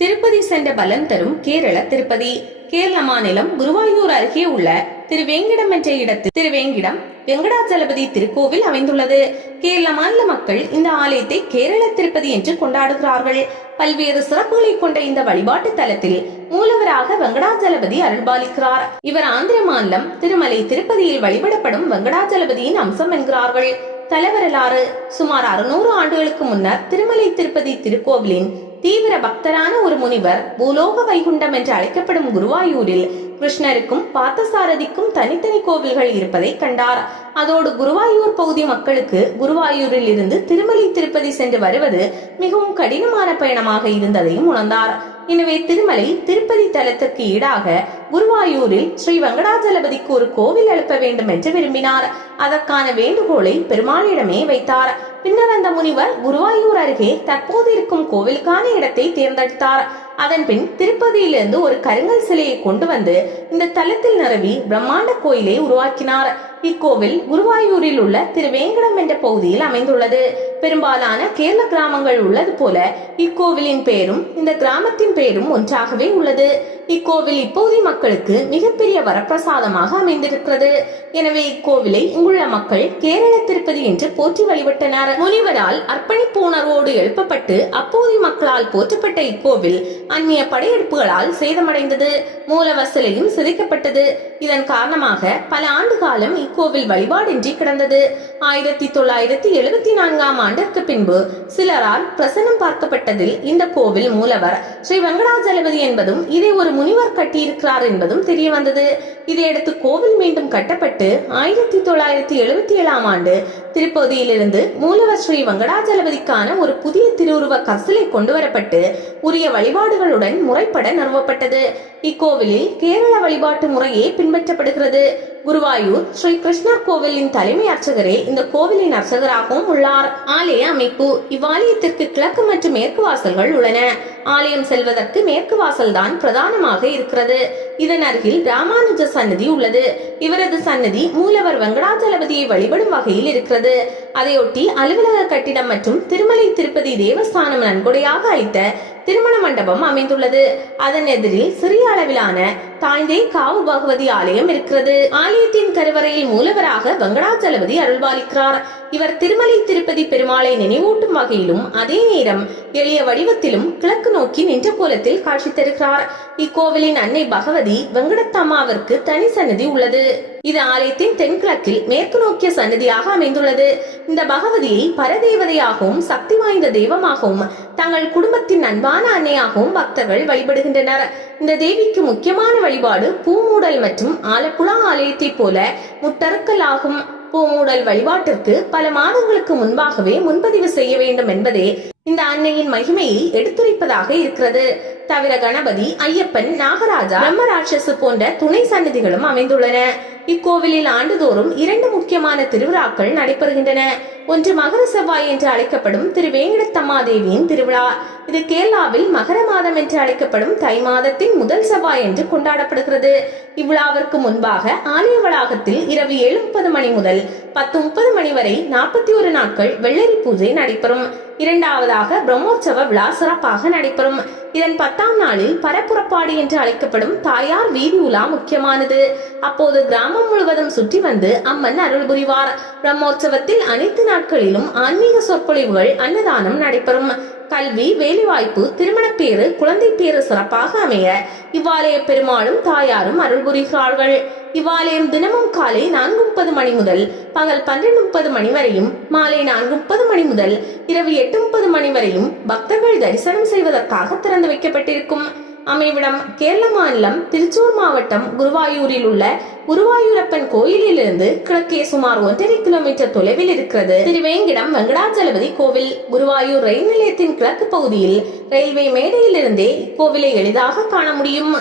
திருப்பதி சென்ற பலம் தரும் கேரள திருப்பதி. கேரள மாநிலம் குருவாயூர் அருகே உள்ள திருவேங்கிடம் என்ற இடத்தில் திருவேங்கிடம் வெங்கடாச்சலபதி திருக்கோவில் அமைந்துள்ளது. கேரள மாநில மக்கள் இந்த ஆலயத்தை கேரள திருப்பதி என்று கொண்டாடுகிறார்கள். பல்வேறு சிறப்புகளை கொண்ட இந்த வழிபாட்டு தலத்தில் மூலவராக வெங்கடாச்சலபதி அருள்பாலிக்கிறார். இவர் ஆந்திர மாநிலம் திருமலை திருப்பதியில் வழிபடப்படும் வெங்கடாச்சலபதியின் அம்சம் என்கிறார்கள். தலைவரலாறு சுமார் அறுநூறு ஆண்டுகளுக்கு முன்னர் திருமலை திருப்பதி திருக்கோவிலின் தீவிர பக்தரான ஒரு முனிவர் பூலோக வைகுண்டம் என்று அழைக்கப்படும் குருவாயூரில் கிருஷ்ணருக்கும் பார்த்தசாரதிக்கும் தனித்தனி கோவில்கள் இருப்பதை கண்டார். அதோடு குருவாயூர் பகுதி மக்களுக்கு குருவாயூரில் இருந்து திருமலை திருப்பதி சென்று வருவது மிகவும் கடினமான பயணமாக இருந்ததையும் உணர்ந்தார். எனவே திருமலை திருப்பதி தலத்திற்கு ஈடாக குருவாயூரில் ஸ்ரீ வெங்கடாஜலபதிக்கு ஒரு கோவில் எழுப்ப வேண்டும் என்று விரும்பினார். அதற்கான வேண்டுகோளை பெருமாளிடமே வைத்தார். பின்னர் அந்த முனிவர் குருவாயூர் அருகே தற்போது இருக்கும் கோவிலுக்கான இடத்தை தேர்ந்தெடுத்தார். அதன்பின் திருப்பதியிலிருந்து ஒரு கருங்கல் சிலையை கொண்டு வந்து இந்த தலத்தில் நிறுவி பிரம்மாண்ட கோயிலை உருவாக்கினார். இக்கோவில் குருவாயூரில் உள்ள திருவேங்கடம் என்ற பகுதியில் அமைந்துள்ளது. பெரும்பாலான கேரள கிராமங்கள் உள்ளது போல இக்கோவிலின் பெயரும் இந்த கிராமத்தின் பெயரும் ஒன்றாகவே உள்ளது. இக்கோவில் இப்பகுதி மக்களுக்கு மிகப்பெரிய வரப்பிரசாதமாக அமைந்திருக்கிறது. எனவே இக்கோவிலை இங்குள்ள மக்கள் கேரள திருப்பதி என்று போற்றி வழிபட்டனர். முனிவரால் அர்ப்பணிப்பு உணர்வோடு எழுப்பப்பட்டு அப்போதைய மக்களால் போற்றப்பட்ட இக்கோவில் அந்நிய படையெடுப்புகளால் சேதமடைந்தது. மூலவசலையும் சிதைக்கப்பட்டது. இதன் காரணமாக பல ஆண்டு காலம் கோவில் வழிபாடின்றி கிடந்தது. ஆயிரத்தி தொள்ளாயிரத்தி எழுபத்தி நான்காம் ஆண்டிற்கு பின்பு சிலரால் பிரசனம் பார்க்கப்பட்டதில் இந்த கோவில் மூலவர் ஸ்ரீ வெங்கடாஜலபதி என்பதும் இதை ஒரு முனிவர் கட்டியிருக்கிறார் என்பதும் தெரிய வந்தது இதையடுத்து கோவில் மீண்டும் கட்டப்பட்டு ஆயிரத்தி தொள்ளாயிரத்தி எழுபத்தி ஏழாம் ஆண்டு திருப்பதியிலிருந்து மூலவர் ஸ்ரீ வெங்கடாஜலபதிக்கான ஒரு புதிய திருவுருவ கசிலை கொண்டு வரப்பட்டு உரிய வழிபாடுகளுடன் முறைப்பட நிறுவப்பட்டது. இக்கோவிலில் கேரள வழிபாட்டு முறையே பின்பற்றப்படுகிறது. குருவாயூர் ஸ்ரீ கிருஷ்ணர் கோவிலின் தலைமை அர்ச்சகரே இந்த கோவிலின் அர்ச்சகராகவும் உள்ளார். ஆலய அமைப்பு. இவ்வாலயத்திற்கு கிழக்கு மற்றும் மேற்கு வாசல்கள் உள்ளன. ஆலயம் செல்வதற்கு மேற்கு வாசல்தான் பிரதானமாக இருக்கிறது. இதன் அருகில் ராமானுஜ சன்னதி உள்ளது. இவரது சன்னதி மூலவர் வெங்கடாச்சலபதியை வழிபடும் வகையில் இருக்கிறது. அதையொட்டி அலுவலக கட்டிடம் மற்றும் திருமலை திருப்பதி தேவஸ்தானம் நன்கொடையாக அளித்த திருமண மண்டபம் அமைந்துள்ளது. அதன் எதிரில் சிறிய அளவிலான தாய்ந்தே காவு பகவதி ஆலயம் இருக்கிறது. ஆலயத்தின் கருவறையில் மூலவராக வெங்கடாச்சலபதி அருள்பாலிக்கிறார். இவர் திருமலை திருப்பதி பெருமாளை நினைவூட்டும் வகையிலும் அதே நேரம் எளிய வடிவத்திலும் கிழக்கு நோக்கி நின்ற கோலத்தில் காட்சி தருகிறார். இக்கோவிலின் அன்னை பகவதி வெங்கடத்தம்மாவிற்கு தனி சன்னதி உள்ளது. இது ஆலயத்தின் தென்கிழக்கில் மேற்கு நோக்கிய சன்னதியாக அமைந்துள்ளது. இந்த பகவதியை பரதேவதையாகவும் சக்தி வாய்ந்த தெய்வமாகவும் தங்கள் குடும்பத்தின் அன்பான அன்னையாகவும் பக்தர்கள் வழிபடுகின்றனர். இந்த தேவிக்கு முக்கியமான வழிபாடு பூமூடல் மற்றும் ஆலப்புழா ஆலயத்தைப் போல முட்டறுக்கல் ஆகும் பூமூடல் வழிபாட்டிற்கு பல மாதங்களுக்கு முன்பாகவே முன்பதிவு செய்ய வேண்டும் என்பதே இந்த அன்னையின் மகிமையை எடுத்துரைப்பதாக இருக்கிறது. தவிர கணபதி ஐயப்பன் நாகராஜா பிரம்மராட்சசு போன்ற துணை சன்னதிகளும் அமைந்துள்ளன. இக்கோவிலில் ஆண்டுதோறும் இரண்டு முக்கியமான திருவிழாக்கள் நடைபெறுகின்றன. ஒன்று மகர செவ்வாய் என்று அழைக்கப்படும் திரு வேங்கடத்தம்மா தேவியின் திருவிழா. இது கேரளாவில் மகர மாதம் என்று அழைக்கப்படும் தை மாதத்தின் முதல் செவ்வாய் என்று கொண்டாடப்படுகிறது. இவ்விழாவிற்கு முன்பாக ஆலய வளாகத்தில் இரவு ஏழு முப்பது மணி முதல் பத்து முப்பது மணி வரை நாற்பத்தி ஒரு நாட்கள் வெள்ளரி பூஜை நடைபெறும். இரண்டாவதாக பிரம்மோற்சவ விழா சிறப்பாக நடைபெறும். இதன் பத்தாம் நாளில் பரப்புறப்பாடு என்று அழைக்கப்படும் தாயார் வீதி உலா முக்கியமானது. அப்போது கிராமம் முழுவதும் சுற்றி வந்து அம்மன் அருள் புரிவார். பிரம்மோற்சவத்தில் அனைத்து நாட்களிலும் ஆன்மீக சொற்பொழிவுகள் அன்னதானம் நடைபெறும். கல்வி வேலைவாய்ப்பு திருமணப்பேறு குழந்தை பேறு சிறப்பாக அமைய இவ்வாலய பெருமாளும் தாயாரும் அருள் புரிகிறார்கள். இவ்வாலயம் தினமும் காலை நான்கு முப்பது மணி முதல் பகல் பன்னிரண்டு முப்பது மணி வரையும் மாலை நான்கு முப்பது மணி முதல் இரவு எட்டு முப்பது மணி வரையும் பக்தர்கள் தரிசனம் செய்வதற்காக திறந்து வைக்கப்பட்டிருக்கும். அமைவிடம் கேரள மாநிலம் திருச்சூர் மாவட்டம் குருவாயூரில் உள்ள குருவாயூரப்பன் கோயிலிலிருந்து கிழக்கே சுமார் ஒன்றரை கிலோமீட்டர் தொலைவில் இருக்கிறது. திருவேங்கிடம் வெங்கடாஜலபதி கோவில் குருவாயூர் ரயில் நிலையத்தின் கிழக்கு பகுதியில் ரயில்வே மேடையிலிருந்தே இக்கோவிலை எளிதாக காண முடியும்.